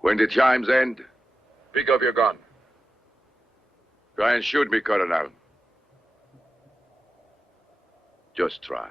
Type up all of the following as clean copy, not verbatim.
When the chimes end, pick up your gun. Try and shoot me, Colonel. Just try.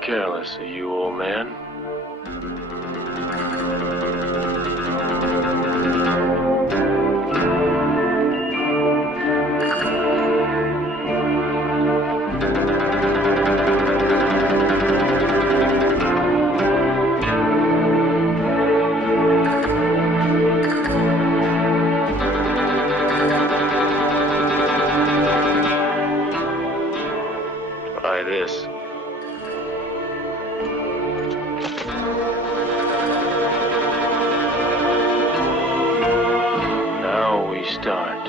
Careless of you, old man. Try this. Start.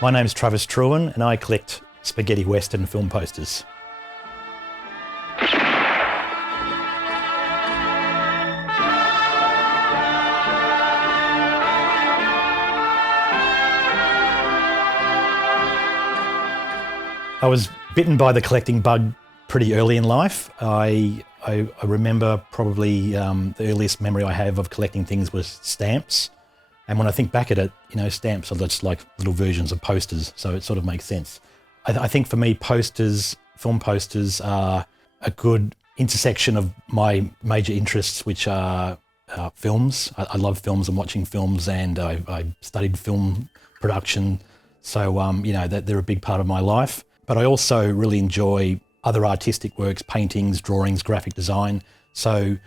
My name's Travis Truen and I collect spaghetti western film posters. I was bitten by the collecting bug pretty early in life. I remember probably the earliest memory I have of collecting things was stamps. And when I think back at it, you know, stamps are just like little versions of posters, so it sort of makes sense. I think for me, posters, film posters are a good intersection of my major interests, which are films. I love films and watching films, and I studied film production. So, you know, they're a big part of my life. But I also really enjoy other artistic works, paintings, drawings, graphic design. So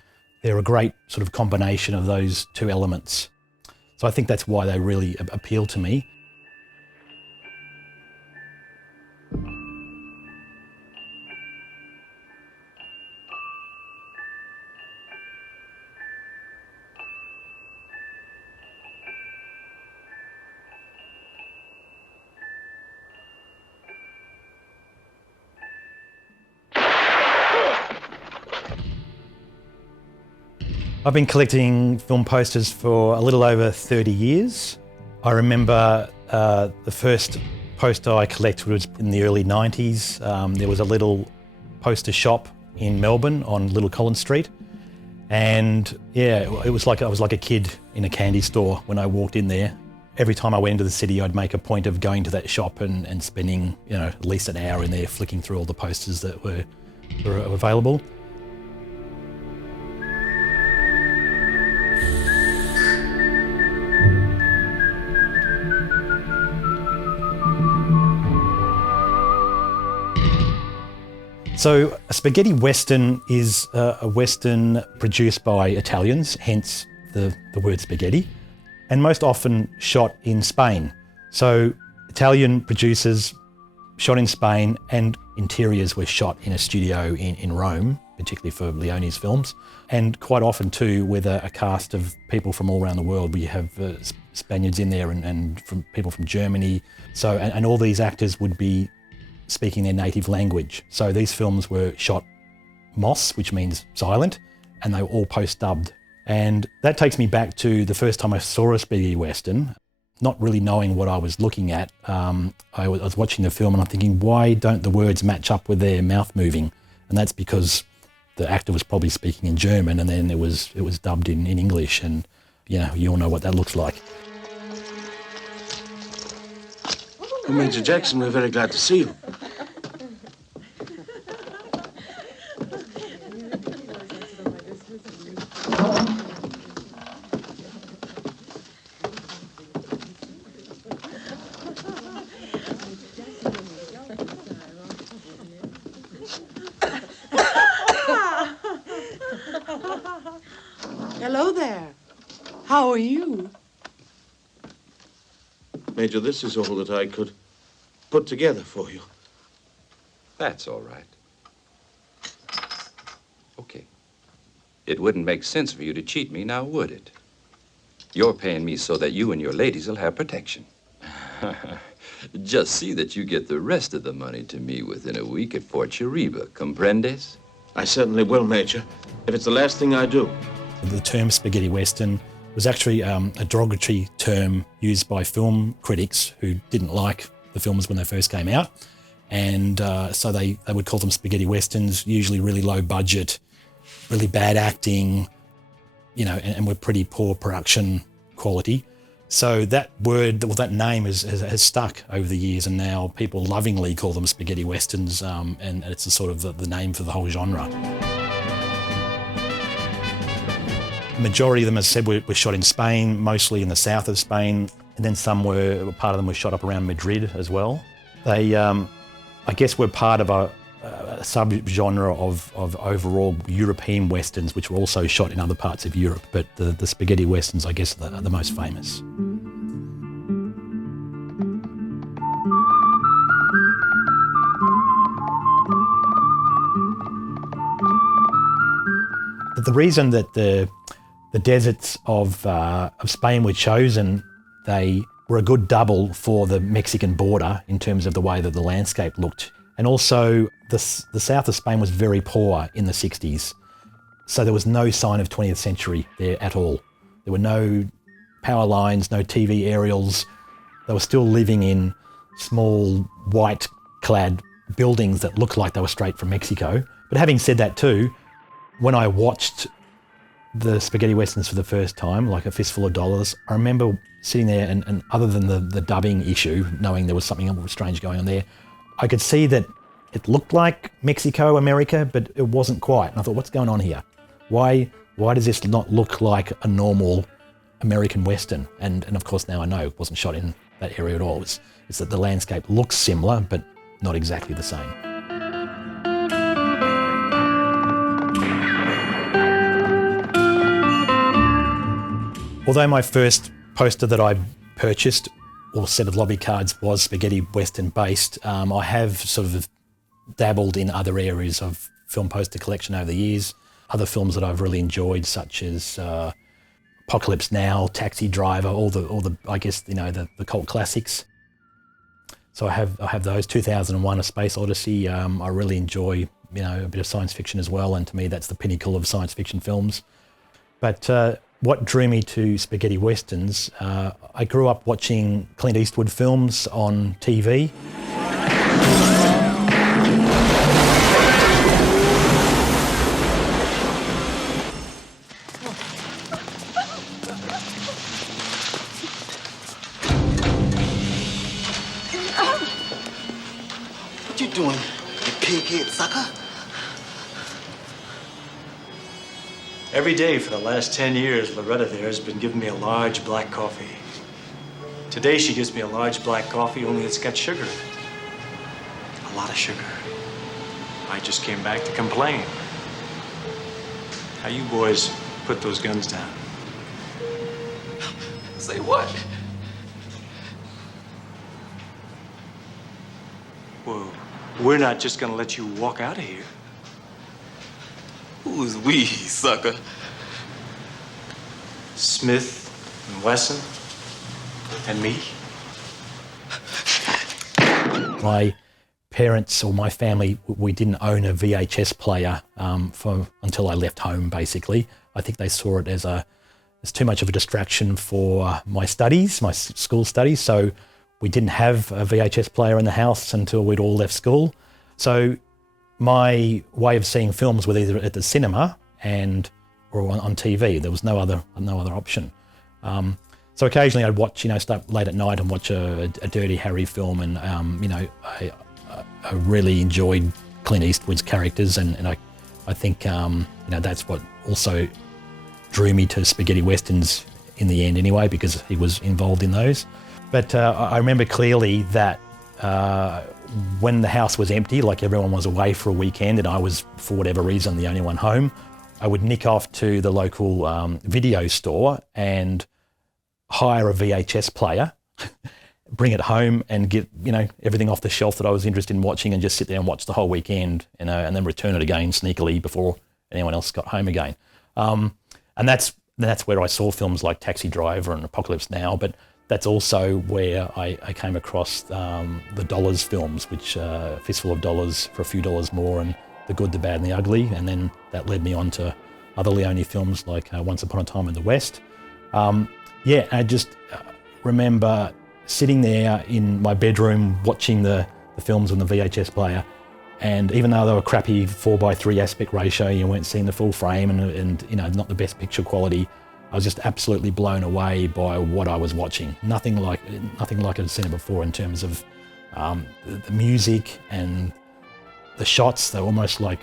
they're a great sort of combination of those two elements. So I think that's why they really appeal to me. I've been collecting film posters for a little over 30 years. I remember The first poster I collected was in the early 90s. There was a little poster shop in Melbourne on Little Collins Street. And yeah, it was like I was like a kid in a candy store when I walked in there. Every time I went into the city, I'd make a point of going to that shop and spending, at least an hour in there flicking through all the posters that were available. So a spaghetti western is a western produced by Italians, hence the word spaghetti, and most often shot in Spain. So Italian producers shot in Spain, and interiors were shot in a studio in Rome, particularly for Leone's films, and quite often too with a cast of people from all around the world. We have Spaniards in there and from people from Germany. So and all these actors would be speaking their native language. So these films were shot MOS, which means silent, and they were all post-dubbed. And that takes me back to the first time I saw a spaghetti western, not really knowing what I was looking at. I was watching the film and I'm thinking, why don't the words match up with their mouth moving? And that's because the actor was probably speaking in German, and then it was dubbed in English, and you all know what that looks like. Well, Major Jackson, we're very glad to see you. Hello there. How are you? Major, this is all that I could put together for you. That's all right. Okay. It wouldn't make sense for you to cheat me, now would it? You're paying me so that you and your ladies will have protection. Just see that you get the rest of the money to me within a week at Fort Chiriba. Comprendes? I certainly will, Major, if it's the last thing I do. The term spaghetti western was actually a derogatory term used by film critics who didn't like the films when they first came out. And so they would call them spaghetti westerns, usually really low budget, really bad acting, and were pretty poor production quality. So that word, that name has stuck over the years, and now people lovingly call them spaghetti westerns, and it's a sort of the name for the whole genre. The majority of them, as I said, were shot in Spain, mostly in the south of Spain, and then part of them were shot up around Madrid as well. They, I guess, were part of a sub-genre of overall European westerns, which were also shot in other parts of Europe, but the spaghetti westerns, I guess, are the most famous. But the reason that the deserts of Spain were chosen, they were a good double for the Mexican border in terms of the way that the landscape looked. And also the south of Spain was very poor in the 60s. So there was no sign of 20th century there at all. There were no power lines, no TV aerials. They were still living in small white clad buildings that looked like they were straight from Mexico. But having said that too, when I watched the spaghetti westerns for the first time, like A Fistful of Dollars, I remember sitting there and other than the dubbing issue, knowing there was something strange going on there, I could see that it looked like Mexico, America, but it wasn't quite. And I thought, what's going on here? Why does this not look like a normal American western? And of course now I know it wasn't shot in that area at all. It's that the landscape looks similar, but not exactly the same. Although my first poster that I purchased, or set of lobby cards, was spaghetti western based, I have sort of dabbled in other areas of film poster collection over the years. Other films that I've really enjoyed, such as Apocalypse Now, Taxi Driver, all the I guess the cult classics. So I have those. 2001: A Space Odyssey. I really enjoy a bit of science fiction as well, and to me that's the pinnacle of science fiction films. But what drew me to spaghetti westerns, I grew up watching Clint Eastwood films on TV. What you doing, you pighead sucker? Every day for the last 10 years, Loretta there has been giving me a large black coffee. Today she gives me a large black coffee, only it's got sugar in it. A lot of sugar. I just came back to complain. How you boys put those guns down? Say what? Whoa, we're not just gonna let you walk out of here. Who's we, sucker? Smith and Wesson and me. My parents or my family, we didn't own a VHS player until I left home, basically. I think they saw it as too much of a distraction for my studies, my school studies. So we didn't have a VHS player in the house until we'd all left school. So my way of seeing films was either at the cinema or on TV. There was no other option. So occasionally I'd watch, start late at night and watch a Dirty Harry film, and I really enjoyed Clint Eastwood's characters, and I think that's what also drew me to spaghetti westerns in the end anyway, because he was involved in those. But I remember clearly that when the house was empty, like everyone was away for a weekend and I was, for whatever reason, the only one home, I would nick off to the local video store and hire a VHS player, bring it home and get everything off the shelf that I was interested in watching, and just sit there and watch the whole weekend, and then return it again sneakily before anyone else got home again. And that's where I saw films like Taxi Driver and Apocalypse Now, but that's also where I came across the Dollars films, which Fistful of Dollars, For a Few Dollars More, and The Good, the Bad and the Ugly, and then that led me on to other Leone films like Once Upon a Time in the West. I just remember sitting there in my bedroom watching the films on the VHS player, and even though they were crappy 4:3 aspect ratio, you weren't seeing the full frame and not the best picture quality, I was just absolutely blown away by what I was watching. Nothing like I'd seen it before in terms of the music and the shots. They're almost like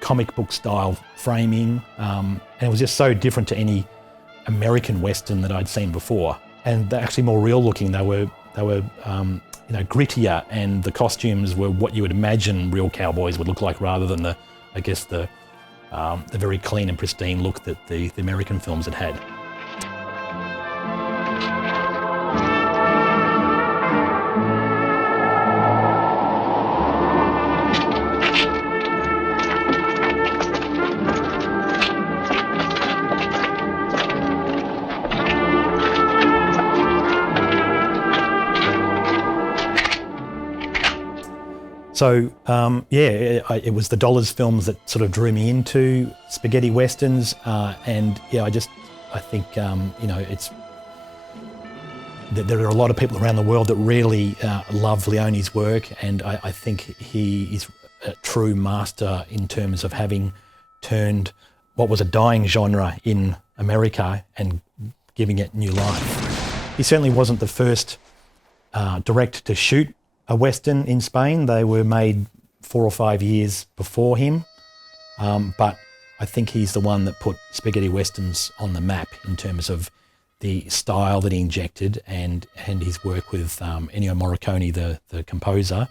comic book style framing, and it was just so different to any American Western that I'd seen before. And they're actually more real looking. They were grittier, and the costumes were what you would imagine real cowboys would look like, rather than the very clean and pristine look that the American films had had. So, it was the Dollars films that sort of drew me into spaghetti westerns, I think it's there are a lot of people around the world that really love Leone's work, and I think he is a true master in terms of having turned what was a dying genre in America and giving it new life. He certainly wasn't the first director to shoot a Western in Spain. They were made 4 or 5 years before him, but I think he's the one that put spaghetti Westerns on the map in terms of the style that he injected, and his work with Ennio Morricone, the composer,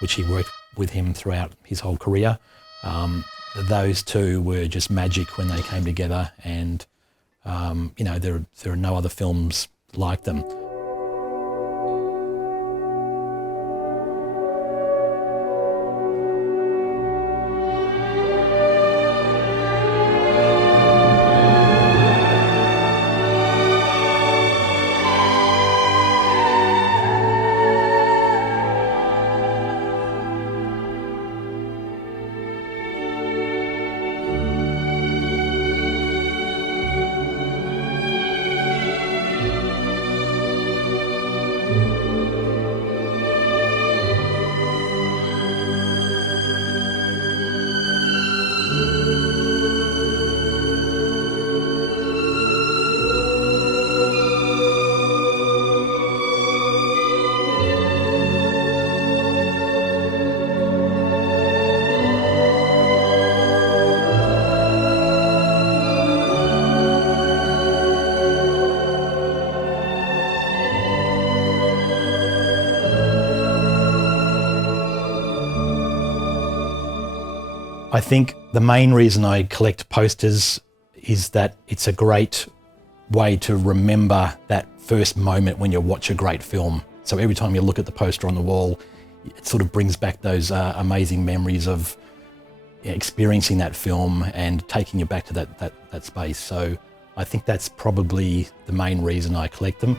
which he worked with him throughout his whole career. Those two were just magic when they came together, and there are no other films like them. I think the main reason I collect posters is that it's a great way to remember that first moment when you watch a great film. So every time you look at the poster on the wall, it sort of brings back those amazing memories of experiencing that film and taking you back to that space. So I think that's probably the main reason I collect them.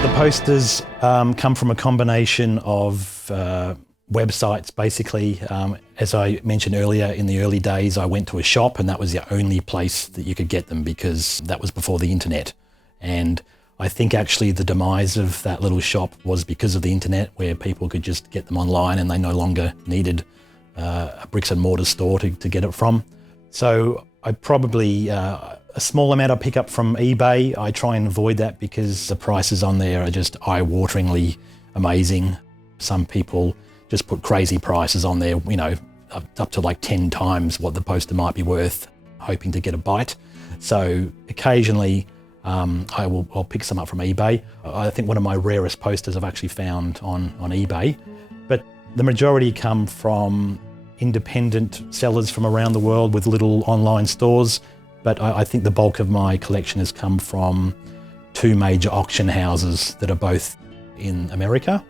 The posters come from a combination of websites, basically. As I mentioned earlier, in the early days, I went to a shop and that was the only place that you could get them because that was before the internet. And I think actually the demise of that little shop was because of the internet, where people could just get them online and they no longer needed a bricks and mortar store to get it from. So I probably, a small amount I pick up from eBay. I try and avoid that because the prices on there are just eye-wateringly amazing. Some people just put crazy prices on there, you know, up to like 10 times what the poster might be worth, hoping to get a bite. So occasionally I'll pick some up from eBay. I think one of my rarest posters I've actually found on eBay, but the majority come from independent sellers from around the world with little online stores. But I think the bulk of my collection has come from two major auction houses that are both in America,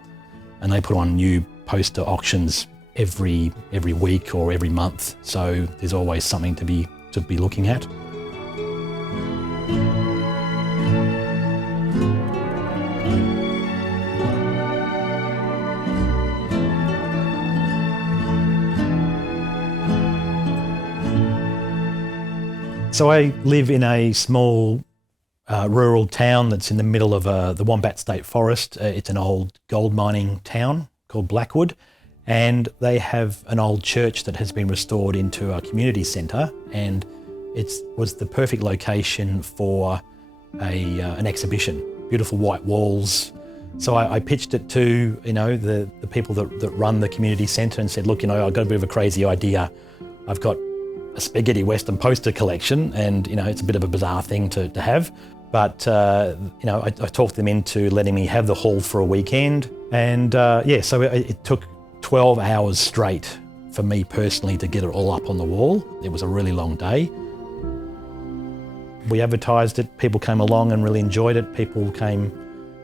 and they put on new poster auctions every week or every month. So there's always something to be looking at. So I live in a small rural town that's in the middle of the Wombat State Forest. It's an old gold mining town called Blackwood, and they have an old church that has been restored into a community centre, and it was the perfect location for an exhibition. Beautiful white walls. So I pitched it to the people that run the community centre and said, look, I've got a bit of a crazy idea. I've got a spaghetti western poster collection, and it's a bit of a bizarre thing to have, but I talked them into letting me have the hall for a weekend, and so it took 12 hours straight for me personally to get it all up on the wall. It was a really long day. We advertised it, people came along and really enjoyed it. People came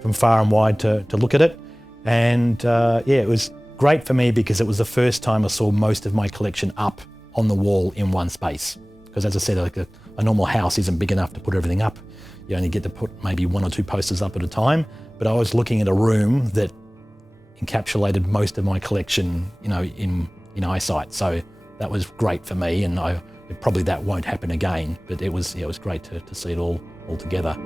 from far and wide to look at it, and it was great for me because it was the first time I saw most of my collection up on the wall in one space. Because as I said, like a normal house isn't big enough to put everything up. You only get to put maybe one or two posters up at a time. But I was looking at a room that encapsulated most of my collection, in eyesight. So that was great for me, and probably that won't happen again. But it was great to see it all together.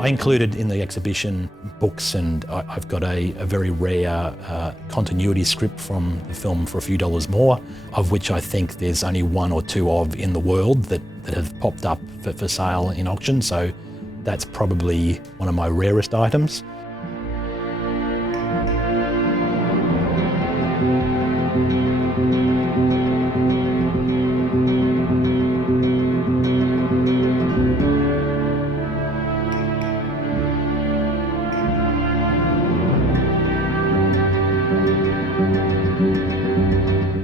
I included in the exhibition books, and I've got a very rare continuity script from the film For a Few Dollars More, of which I think there's only one or two of in the world that have popped up for sale in auction. So that's probably one of my rarest items.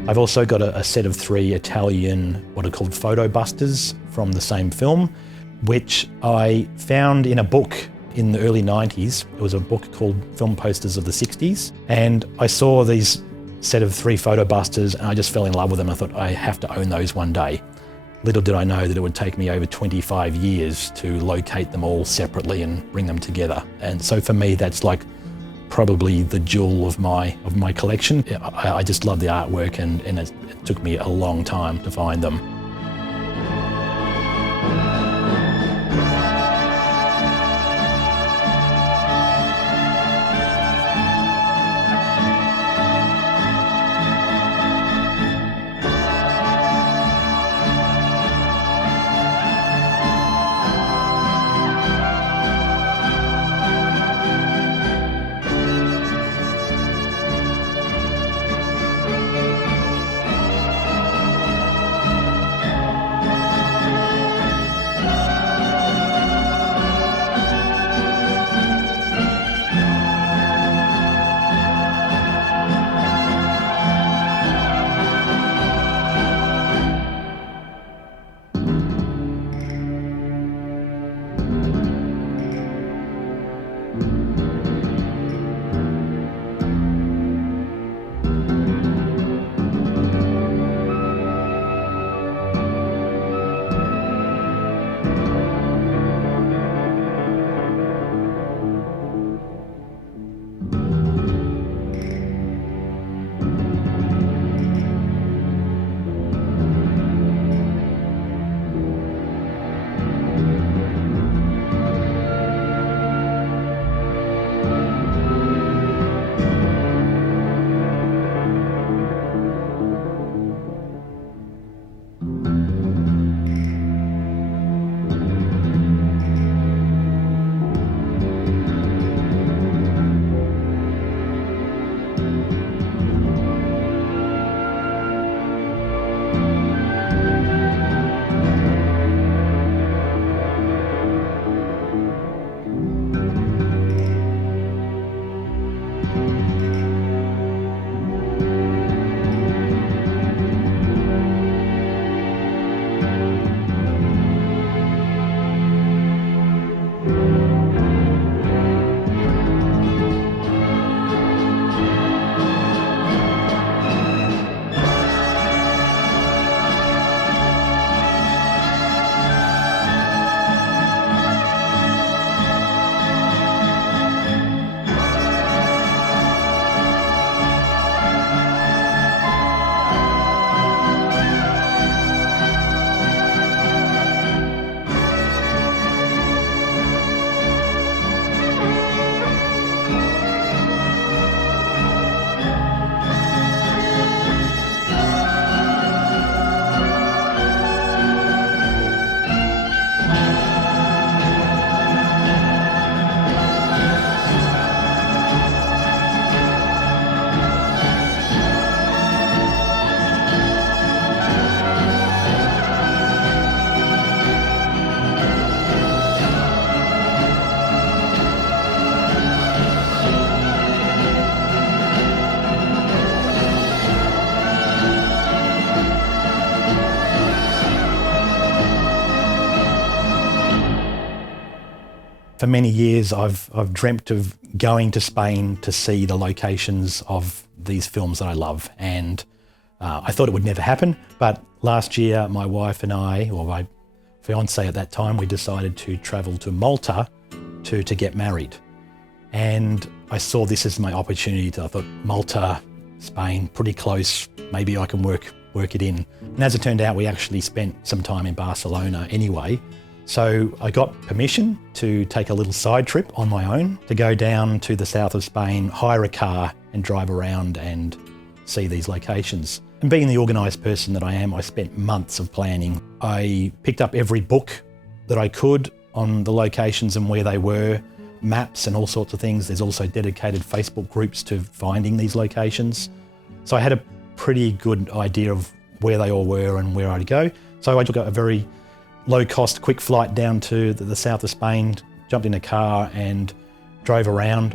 I've also got a set of 3 Italian, what are called photo busters from the same film. which I found in a book in the early 90s. It was a book called Film Posters of the 60s. And I saw these set of 3 photo busters and I just fell in love with them. I thought, I have to own those one day. Little did I know that it would take me over 25 years to locate them all separately and bring them together. And so for me, that's like probably the jewel of my collection. I just love the artwork, and it took me a long time to find them. For many years, I've dreamt of going to Spain to see the locations of these films that I love, and I thought it would never happen. But last year, my wife and I, or my fiance at that time, we decided to travel to Malta to get married. And I saw this as my opportunity I thought, Malta, Spain, pretty close, maybe I can work it in. And as it turned out, we actually spent some time in Barcelona anyway. So I got permission to take a little side trip on my own to go down to the south of Spain, hire a car and drive around and see these locations. And being the organised person that I am, I spent months of planning. I picked up every book that I could on the locations and where they were, maps and all sorts of things. There's also dedicated Facebook groups to finding these locations. So I had a pretty good idea of where they all were and where I'd go. So I took a very low-cost, quick flight down to the south of Spain, jumped in a car and drove around.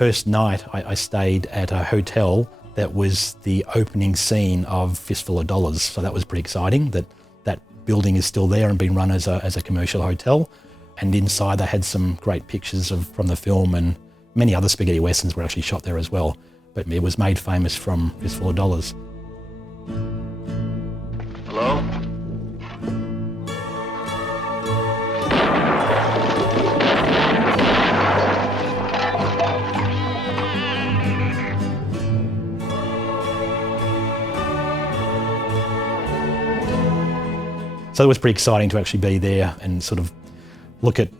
first night I stayed at a hotel that was the opening scene of Fistful of Dollars. So that was pretty exciting that that building is still there and being run as a commercial hotel. And inside they had some great pictures from the film, and many other spaghetti westerns were actually shot there as well. But it was made famous from Fistful of Dollars. Hello? So it was pretty exciting to actually be there and sort of look at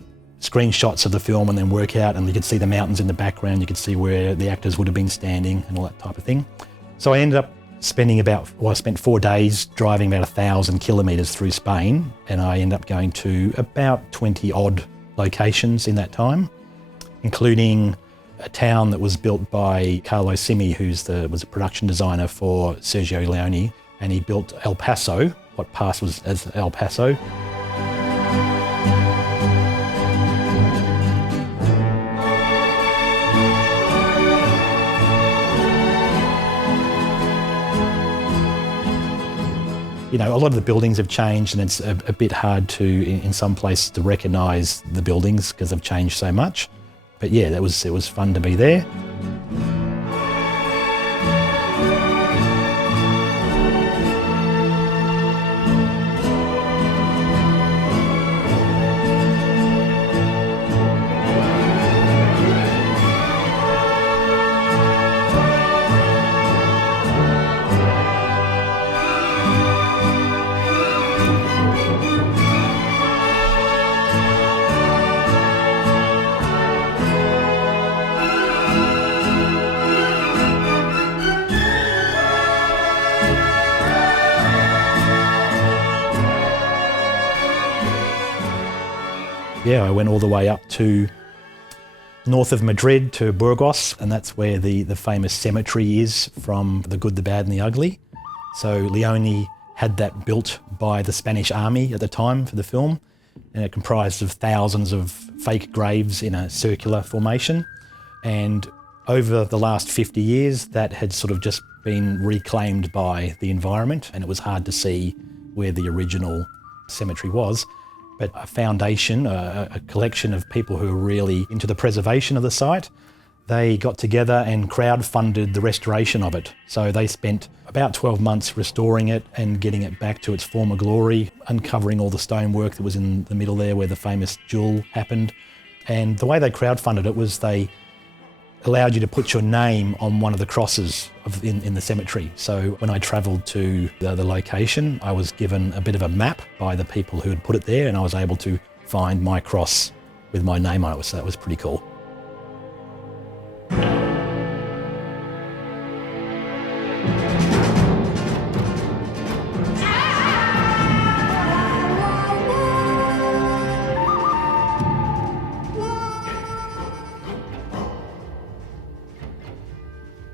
screenshots of the film and then work out, and you could see the mountains in the background, you could see where the actors would have been standing and all that type of thing. So I ended up spending I spent 4 days driving about 1,000 kilometres through Spain, and I ended up going to about 20 odd locations in that time, including a town that was built by Carlos Simi, was a production designer for Sergio Leone, and he built El Paso, what passed was as El Paso. You know, a lot of the buildings have changed, and it's a bit hard to, in some places, to recognise the buildings because they've changed so much. But yeah, it was fun to be there. Yeah, I went all the way up to north of Madrid to Burgos, and that's where the famous cemetery is from The Good, the Bad and the Ugly. So Leone had that built by the Spanish army at the time for the film, and it comprised of thousands of fake graves in a circular formation. And over the last 50 years, that had sort of just been reclaimed by the environment, and it was hard to see where the original cemetery was. But a foundation, a collection of people who are really into the preservation of the site, they got together and crowdfunded the restoration of it. So they spent about 12 months restoring it and getting it back to its former glory, uncovering all the stonework that was in the middle there where the famous duel happened. And the way they crowdfunded it was they allowed you to put your name on one of the crosses in the cemetery. So when I travelled to the location, I was given a bit of a map by the people who had put it there, and I was able to find my cross with my name on it, so that was pretty cool.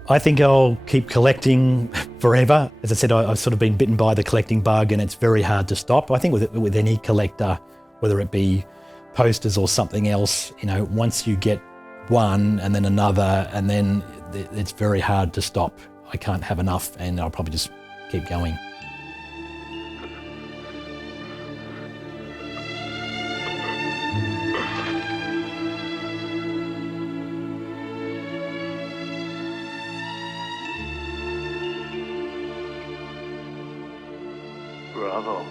I think I'll keep collecting forever. As I said, I've sort of been bitten by the collecting bug, and it's very hard to stop. I think with any collector, whether it be posters or something else, you know, once you get one and then another, and then it's very hard to stop. I can't have enough, and I'll probably just keep going. Bravo.